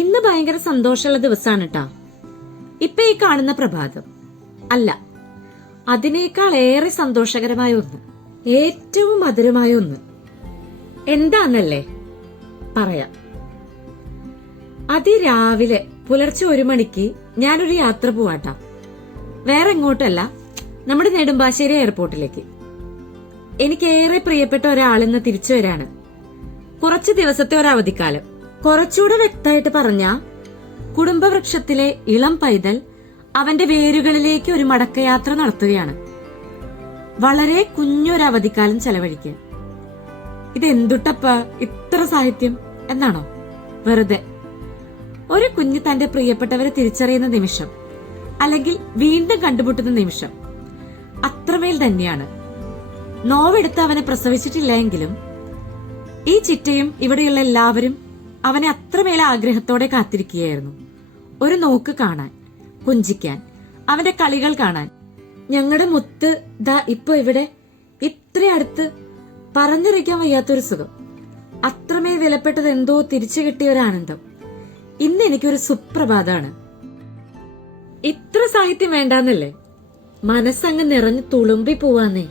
ഇന്ന് ഭയങ്കര സന്തോഷമുള്ള ദിവസമാണ് കേട്ടാ. ഇപ്പൊ ഈ കാണുന്ന പ്രഭാതം അല്ല, അതിനേക്കാൾ ഏറെ സന്തോഷകരമായ ഒന്ന്, ഏറ്റവും മധുരമായ ഒന്ന് എന്താന്നല്ലേ പറയാം. അതിരാവിലെ പുലർച്ചെ 1 മണിക്ക് ഞാനൊരു യാത്ര പോവാട്ടാ. വേറെ എങ്ങോട്ടല്ല, നമ്മുടെ നെടുമ്പാശ്ശേരി എയർപോർട്ടിലേക്ക്. എനിക്ക് ഏറെ പ്രിയപ്പെട്ട ഒരാളിന്ന് തിരിച്ചു വരാണ്. കുറച്ചു ദിവസത്തെ ഒരു അവധിക്കാലം. കുറച്ചുകൂടെ വ്യക്തമായിട്ട് പറഞ്ഞ, കുടുംബവൃക്ഷത്തിലെ ഇളം പൈതൽ അവന്റെ വേരുകളിലേക്ക് ഒരു മടക്കയാത്ര നടത്തുകയാണ്. വളരെ കുഞ്ഞൊരു അവധിക്കാലം ചെലവഴിക്കാൻ. ഇതെന്തുട്ടപ്പ ഇത്ര സാഹിത്യം എന്നാണോ? വെറുതെ ഒരു കുഞ്ഞ് തന്റെ പ്രിയപ്പെട്ടവരെ തിരിച്ചറിയുന്ന നിമിഷം, അല്ലെങ്കിൽ വീണ്ടും കണ്ടുമുട്ടുന്ന നിമിഷം അത്രമേൽ തന്നെയാണ്. നോവെടുത്ത് അവനെ പ്രസവിച്ചിട്ടില്ല എങ്കിലും ഈ ചിറ്റയും ഇവിടെയുള്ള എല്ലാവരും അവനെ അത്രമേൽ ആഗ്രഹത്തോടെ കാത്തിരിക്കുകയായിരുന്നു. ഒരു നോക്ക് കാണാൻ, കുഞ്ചിക്കാൻ, അവന്റെ കളികൾ കാണാൻ. ഞങ്ങളുടെ മുത്ത് ദാ ഇപ്പൊ ഇവിടെ, ഇത്ര അടുത്ത്, പറഞ്ഞറിയിക്കാൻ വയ്യാത്തൊരു സുഖം. അത്രമേൽ വിലപ്പെട്ടത് എന്തോ തിരിച്ചു കിട്ടിയ ഒരു ആനന്ദം. ഇന്ന് എനിക്കൊരു സുപ്രഭാതാണ്. ഇത്ര സാഹിത്യം വേണ്ടാന്നല്ലേ? മനസ്സങ്ങ് നിറഞ്ഞു തുളുമ്പി പോവാന്നേ.